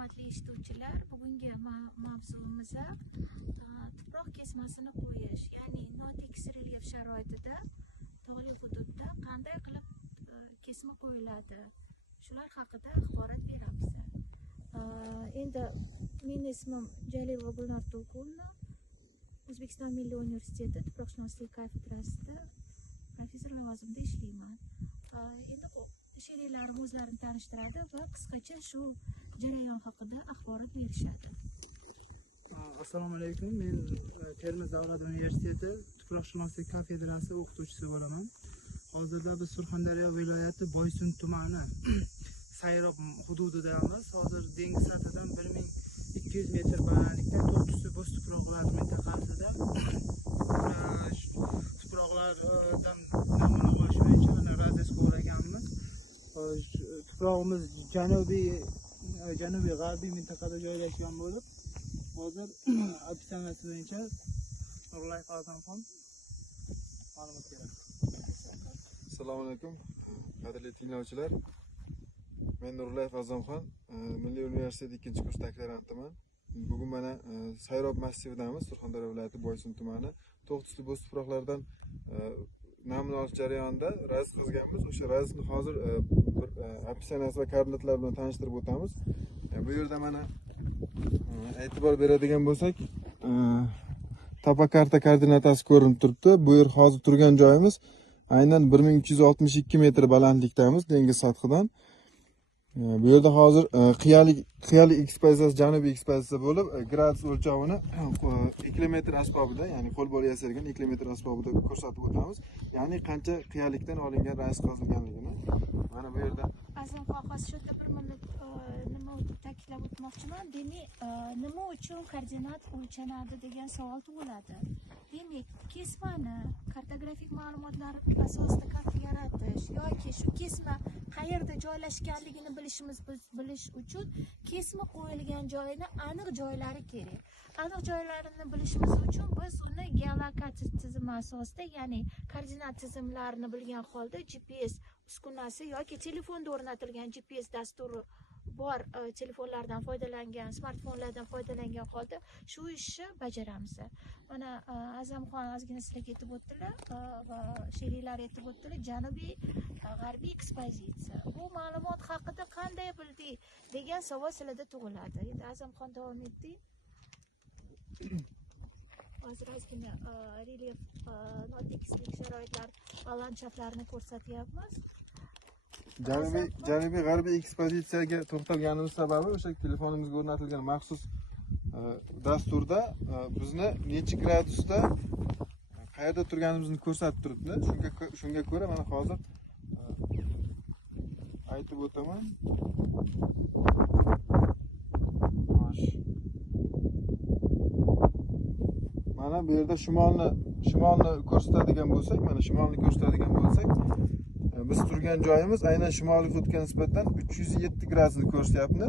hurmatli eshituvchilar, bugungi mavzuimiz tuproq kesmasini qo'yish, ya'ni notekis relyef sharoitida tog'li hududda qanday qilib kesma qo'yiladi, shular haqida axborot beramiz. Endi mening ismim Jalilova Gulnor To'lqinova, O'zbekiston Milliy universiteti tuproqshunoslik kafedrasida professor lavozimida ishlayman. Endi sheriklar o'zlarini tanishtiradi va qisqacha shu jarayon haqida axborot berishadi. Assalomu alaykum. Men Termiz davlat universiteti tuproqshunoslik kafedrasi o'qituvchisi bo'laman. Hozirda biz Surxondaryo viloyati Boysun tumani Sayrob hududidamiz. Hozir dengiz sathidan 1200 metr balandlikda to'qqizta bo'z tuproqlar mintaqasida tuproqlardan namuna olish bo'yicha mana razvedka o'raganmiz. Tuprog'imiz janubiy g'arbiy mintaqada joylashgan bo'lib, hozir operatsiyasi bo'yicha Nurulay Fazamxon ma'lumot beradi. Assalomu alaykum, qadrli tinglovchilar. Men Nurulay Fazamxon, Milliy universitet 2-kurs doktorantiman. Bugun mana Sayrob massividamiz, Surxondaryo viloyati Boysun tumani. To'qqizta bo'z tuproqlardan namuna olish jarayonida razvedka qilganmiz. O'sha razvedkani hozir operatsiyasi va koordinatlar bilan tanishtirib o'tamiz. Bu yerda mana e'tibor beradigan bo'lsak, topo karta koordinatasi ko'rinib turibdi. Bu yer hozir turgan joyimiz aynan 1362 metr balandlikdamiz dengiz sathidan. Bu yerda hozir qiyalik ekspozitsiyasi, janubiy ekspozitsiya bo'lib, gradus o'lchovini ikkilometr asbobida, ya'ni qo'l bola yasalgan ikkilometr asbobida ko'rsatib o'tamiz. Ya'ni qancha qiyalikdan olingan razvedka qilganligini. Mana bu yerda Azim qog'oz shu yerda bir minut nima ta'kidlab o'tmoqchiman. Demak, nima uchun koordinat o'lchanadi degan savol tug'iladi. Demak, kesmani kartografik ma'lumotlar asosida karta yaratish yoki shu kesma qayerda joylashganligini bilish uchun kesma qo'yilgan joyini aniq joylari kerak. Aniq joylarini bilishimiz uchun biz uni geolokatsiya tizimi asosida, ya'ni koordinat tizimlarini bilgan holda GPS uskunasi yoki telefonda o'rnatilgan GPS dasturi bor telefonlardan foydalangan, smartfonlardan foydalangan holda shu ishni bajaramiz. Mana Azamxon ozgina sizlarga aytib o'tdilar va sheriklar aytib o'tdilar, janubiy g'arbiy ekspozitsiya. Bu ma'lumot haqida qanday bilding degan savol sizlarda tug'iladi. Endi Azamxon davom etding. Hozir ozgina relyef notekislik sharoitlar va landshaftlarni ko'rsatyapmiz. Janubiy g'arbiy ekspozitsiyaga to'xtalganimiz sababi o'sha telefonimizga o'rnatilgan maxsus dasturda bizni necha gradusda qayerda turganimizni ko'rsatib turibdi. Shunga ko'ra mana hozir aytib o'taman. Mana bu yerda shimolni ko'rsatadigan bo'lsak, biz turgan joyimiz aynan shimoliy hududga nisbatan 307 gradusni ko'rsatyapti.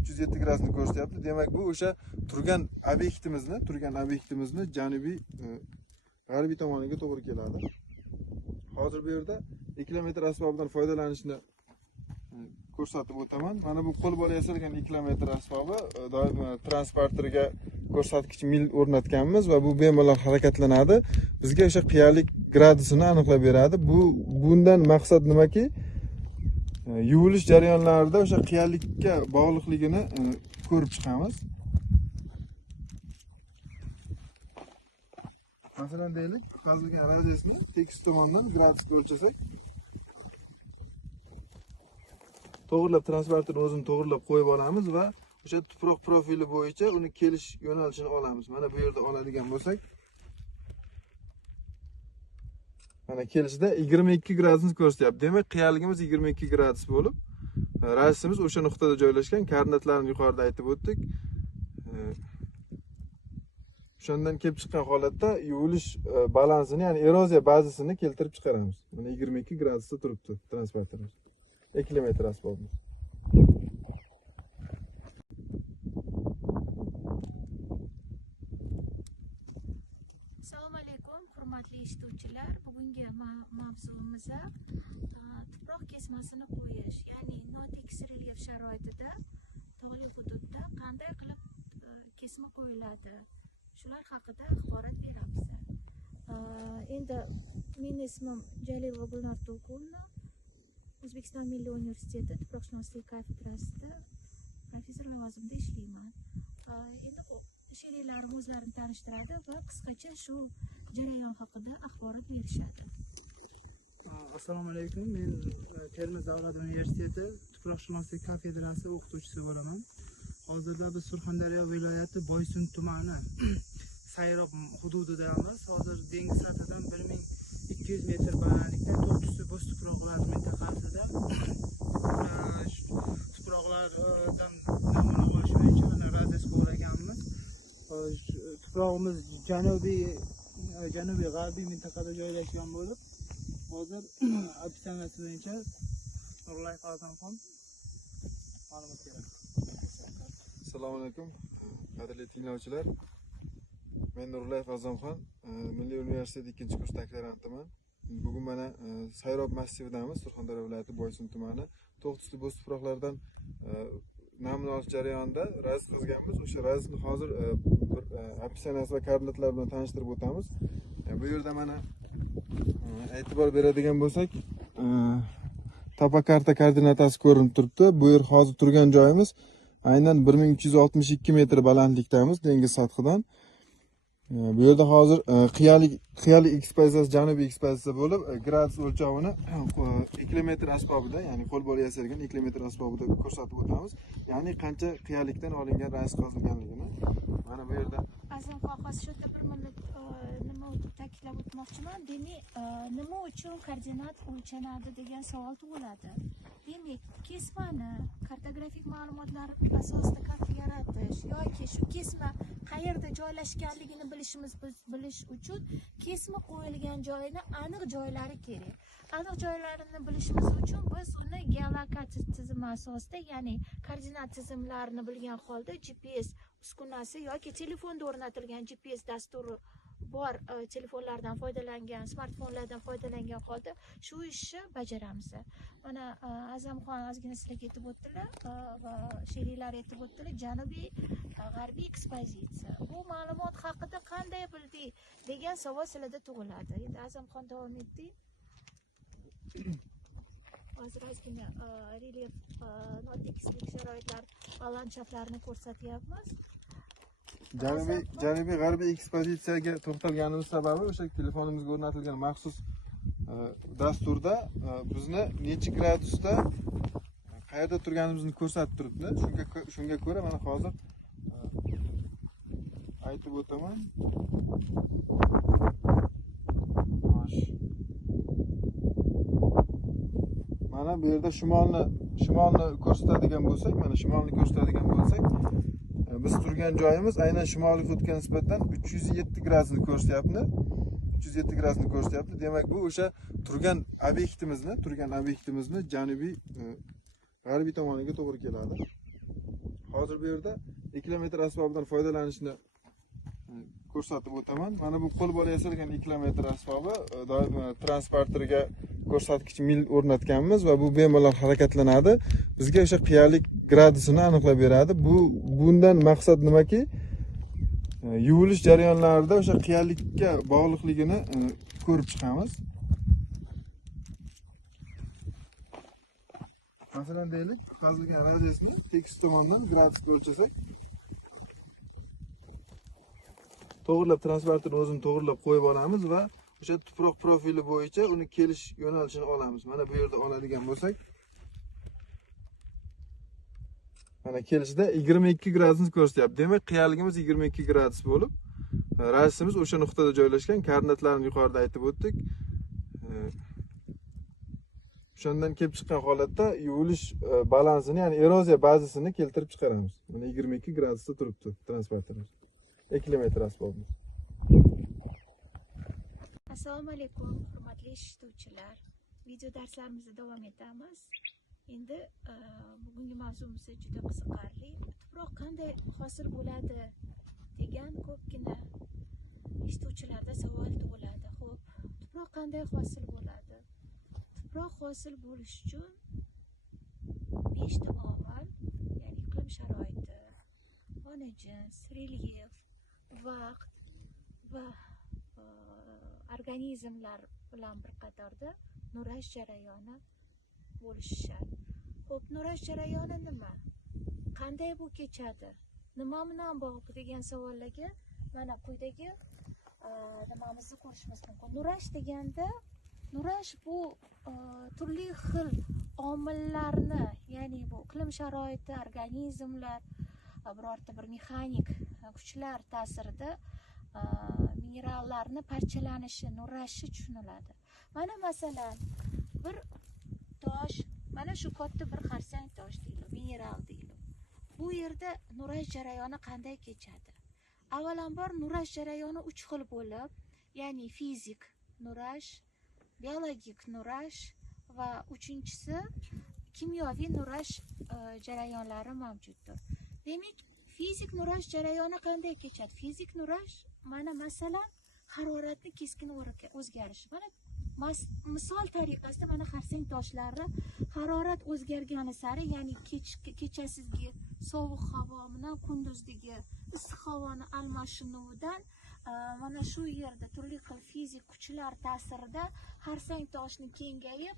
307 gradusni ko'rsatyapti. Demak, bu o'sha turgan obyektimizni janubiy g'arbiy tomoniga to'g'ri keladi. Hozir bu yerda 2 kilometr asbobidan foydalanishni ko'rsatib o'taman. Mana bu qo'l bola yasalgan 2 kilometr asbobi doim transporteriga ko'rsatkich mil o'rnatganmiz va bu bemalol harakatlanadi. Bizga o'sha qiyalik gradusini aniqlab beradi. Bundan maqsad nimaki? Yuvilish jarayonlarida o'sha qiyalikka bog'liqligini ko'rib chiqamiz. Masalan deylik, qazilgan radiusni tekis tomondan gradusga o'lchasak, to'g'rilab transporterni o'zini to'g'rilab qo'yib olamiz va o'sha tuproq profili bo'yicha uni kelish yo'nalishini olamiz. Mana bu yerda oladigan bo'lsak, mana kelishda 22 gradusni ko'rsatyapti. Demak, qiyaligimiz 22 gradus bo'lib, radiusimiz o'sha nuqtada joylashgan. Koordinatlarni yuqorida aytib o'tdik. O'shandan kelib chiqqan holatda yuvilish balansini, ya'ni eroziya bazasini keltirib chiqaramiz. Mana 22 gradusda turibdi transporterimiz. 2 kilometr asbobimiz. Assalomu alaykum, hurmatli eshituvchilar. Bugungi mavzuimiz tuproq kesmasini qo'yish, ya'ni notekis relyef sharoitida tog'li hududda qanday qilib kesma qo'yiladi, shular haqida axborot beramiz. Endi mening ismim Jalilova Gulnor To'lqinova, O'zbekiston Milliy universiteti tuproqshunoslik kafedrasida professor lavozimida ishlayman. Endi she'riylar o'zlarini tanishtiradi va qisqacha shu jarayon haqida axborot berishadi. Assalomu alaykum. Men Termiz davlat universiteti tuproqshunoslik kafedrasi o'qituvchisi bo'laman. Hozirda biz Surxondaryo viloyati Boysun tumani Sayrob hududidamiz. Hozir dengiz sathidan 1200 metr balandlikda to'qqizta bo'z tuproqlar mintaqasida tuproqlardan namuna olish bo'yicha razvedka o'raganmiz. Tuprog'imiz janubiy g'arbiy mintaqada joylashgan bo'lib, hozir operatsiyasi bo'yicha Nurullayeva Azamxon ma'lumot beradi. Assalomu alaykum, qadrli tinglovchilar. Men Nurullayeva Azamxon, Milliy universitet 2-kurs doktorantiman. Bugun mana Sayrob massividamiz, Surxondaryo viloyati Boysun tumani. To'qqizta bo'z tuproqlardan namuna olish jarayonida razv qilganmiz. O'sha razvni hozir bir operatsiyasi va koordinatlar bilan tanishtirib o'tamiz. Bu yerda mana e'tibor beradigan bo'lsak, topo karta koordinatasi ko'rinib turibdi. Bu yer hozir turgan joyimiz aynan 1362 metr balandlikdamiz dengiz sathidan. Bu yerda hozir qiyalik ekspozitsiyasi, janubiy ekspozitsiya bo'lib, gradus o'lchovini eklemetr asbobida, ya'ni qo'l bola yasalgan eklemetr asbobida ko'rsatib o'tamiz. Ya'ni qancha qiyalikdan olingan rais qozilganligini. Mana bu yerda Azamxon, hozir shu yerda bir minut nima ta'kidlab o'tmoqchiman. Demak, nima uchun koordinat o'lchanadi degan savol tug'iladi. Demak, kesmani kartografik ma'lumotlar asosida karta yaratish yoki shu kesma qayerda joylashganligini bilish uchun kesma qo'yilgan joyini aniq joylari kerak. Aniq joylarini bilishimiz uchun biz uni geolokatsiya tizimi asosida, ya'ni koordinat tizimlarini bilgan holda GPS uskunasi yoki telefonda o'rnatilgan GPS dasturi bor telefonlardan foydalangan, smartfonlardan foydalangan holda shu ishni bajaramiz. Mana Azamxon ozgina sizlarga aytib o'tdilar va she'riylar aytib o'tdilar, janubiy g'arbiy ekspozitsiya. Bu ma'lumot haqida qanday bilding degan savol sizlarda tug'iladi. Endi Azamxon davom etding. Hozir ozgina relyef, notekislik sharoitlar va landshaftlarni ko'rsatyapmiz. Janubiy g'arbiy ekspozitsiyaga to'xtalganimiz sababi o'sha telefonimizga o'rnatilgan maxsus dasturda bizni necha gradusda qayerda turganimizni ko'rsatib turibdi. Shunga ko'ra mana hozir aytib o'taman. Mana bu yerda shimolni ko'rsatadigan bo'lsak, biz turgan joyimiz aynan shimoliy hududga nisbatan 307 gradusni ko'rsatyapti. 307 gradusni ko'rsatyapti. Demak, bu o'sha turgan obyektimizni janubiy g'arbiy tomoniga to'g'ri keladi. Hozir bu yerda eklemetr asbobidan foydalanishni ko'rsatib o'taman. Mana bu qo'l bola yasalgan eklemetr asbobi, transporterga ko'rsatkich mil o'rnatganmiz va bu bemalol harakatlanadi. Bizga o'sha qiyalik gradusini aniqlab beradi. Bundan maqsad nimaki? Yuvilish jarayonlarida o'sha qiyalikka bog'liqligini ko'rib chiqamiz. Masalan deylik, qazilgan radiusni tekis tomondan gradusga o'lchasak, to'g'rilab transporterni o'zini to'g'rilab qo'yib olamiz va o'sha tuproq profili bo'yicha uni kelish yo'nalishini olamiz. Mana bu yerda oladigan bo'lsak, mana kelishda 22 gradusni ko'rsatyapti. Demak, qiyaligimiz 22 gradus bo'lib, radiusimiz o'sha nuqtada joylashgan. Koordinatlarni yuqorida aytib o'tdik. O'shandan kelib chiqqan holatda yuvilish balansini, ya'ni eroziya bazasini keltirib chiqaramiz. Mana 22 gradusda turibdi transporterimiz. Eklemetr asbobimiz. Assalomu alaykum, hurmatli eshituvchilar. Video darslarimizni davom etamiz. Endi bugungi mavzumiz juda qiziqarli. Tuproq qanday hosil bo'ladi degan ko'pgina eshituvchilarda savol tug'iladi. Xo'p, tuproq qanday hosil bo'ladi? Tuproq hosil bo'lish uchun 5 ta omil, ya'ni iqlim iqlim sharoiti, ona jins, relyef, vaqt va organizmlar bilan bir qatorda nurash jarayoni bo'lishi shart. Xo'p, nurash jarayoni nima? Qanday bu kechadi? Nima bilan bog'liq degan savollarga mana quyidagi nimamizni ko'rishimiz mumkin. Nurash deganda, nurash bu turli xil omillarni, ya'ni bu iqlim sharoiti, organizmlar, birorta bir mexanik kuchlar ta'sirida minerallarni parchalanishi, nurashi tushuniladi. Mana masalan, bir tosh, mana shu katta bir xarsang tosh deyiladi, mineral deyiladi. Bu yerda nurash jarayoni qanday kechadi? Avvalambor nurash jarayoni 3 xil bo'lib, ya'ni fizik nurash, biologik nurash va uchinchisi kimyoviy nurash jarayonlari mavjuddir. Demak, fizik nurash jarayoni qanday kechadi? Fizik nurash mana masalan haroratni keskin o'zgarishi. Mana misol tariqasida mana xarsang toshlarni harorat o'zgargani sari, ya'ni kechasizgi sovuq havo bilan kunduzdagi issiq havoni almashinuvidan mana shu yerda turli xil fizik kuchlar ta'sirida xarsang toshni kengayib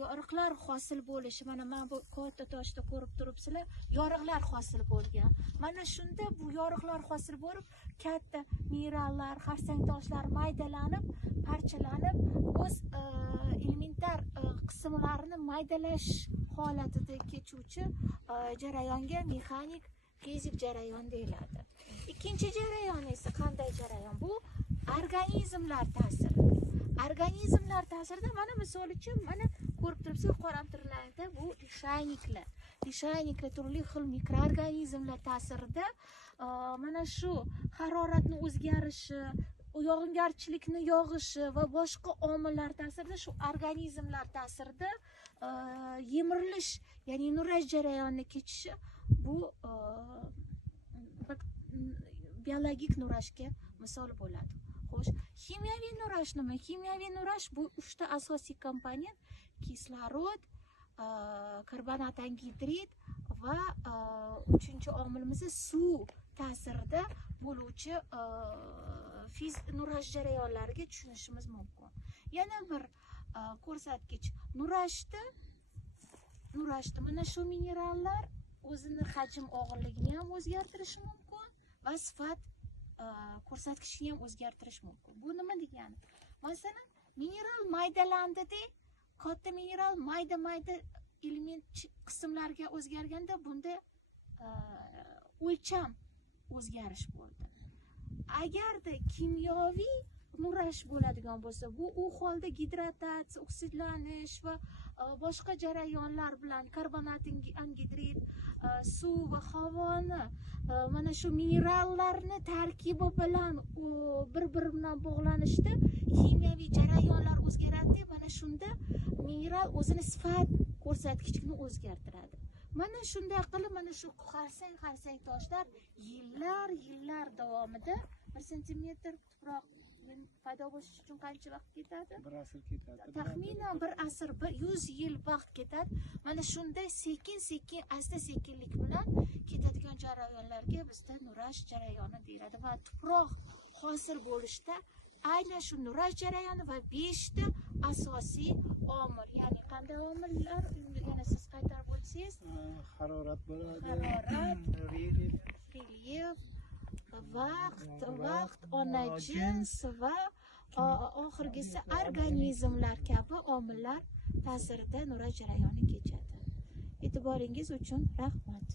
yoriqlar hosil bo'lishi. Mana bu katta toshda ko'rib turibsizlar, yoriqlar hosil bo'lgan. Mana shunda bu yoriqlar hosil bo'lib, katta minerallar, xarsang toshlar maydalanib, parchalanib, o'z elementar qismlarini maydalash holatida kechuvchi jarayonga mexanik fizik jarayon deyiladi. Ikkinchi jarayon esa qanday jarayon? Bu organizmlar ta'siri. Organizmlar ta'sirida mana misol uchun mana ko'rib turibsiz qoramtirlarda bu lishayniklar. Lishayniklar turli xil mikroorganizmlar ta'sirida mana shu haroratni o'zgarishi, yog'ingarchilikni yog'ishi va boshqa omillar ta'sirida, shu organizmlar ta'sirida yemirilish, ya'ni nurash jarayonining kechishi, bu biologik nurashga misol bo'ladi. Xo'sh, kimyoviy nurash nima? Kimyoviy nurash bu 3 ta asosiy komponent: kislorod, karbonat angidrid va 3-chi omilimiz suv ta'sirida bo'luvchi nurash jarayonlariga tushunishimiz mumkin. Yana bir ko'rsatkich, nurashda mana shu minerallar o'zini hajm og'irligini ham o'zgartirishi mumkin va sifat ko'rsatkichini ham o'zgartirish mumkin. Bu nima degani? Masalan, mineral maydalandida, katta mineral mayda element qismlarga o'zgarganda bunda o'lcham o'zgarish bo'ldi. Agarda kimyoviy nurash bo'ladigan bo'lsa, bu u holda gidratatsiya, oksidlanish va boshqa jarayonlar bilan karbonat angidrid, suv va havoni mana shu minerallarni tarkibi bilan bir-biri bilan bog'lanishda kimyoviy jarayonlar o'zgaradi. Mana shunda mineral o'zini sifat ko'rsatkichini o'zgartiradi. Mana shunday qilib, mana shu xarsang toshlar yillar davomida 1 sentimetr tuproq paydo bo'lish uchun qancha vaqt ketadi? 1 asr ketadi. Taxminan 1 asr, 100 yil vaqt ketadi. Mana shunday sekin-sekin, asta-sekinlik bilan ketadigan jarayonlarga bizda nurash jarayoni deyiladi. Va tuproq hosil bo'lishda aynan shu nurash jarayoni va 5 ta asosiy omil, ya'ni qanday omillar? Yana siz qaytarib o'tsangiz, Harorat bo'ladi, relyef, vaqt, ona jins va oxirgisi organizmlar kabi omillar ta'sirida nurash jarayoni kechadi. E'tiboringiz uchun rahmat.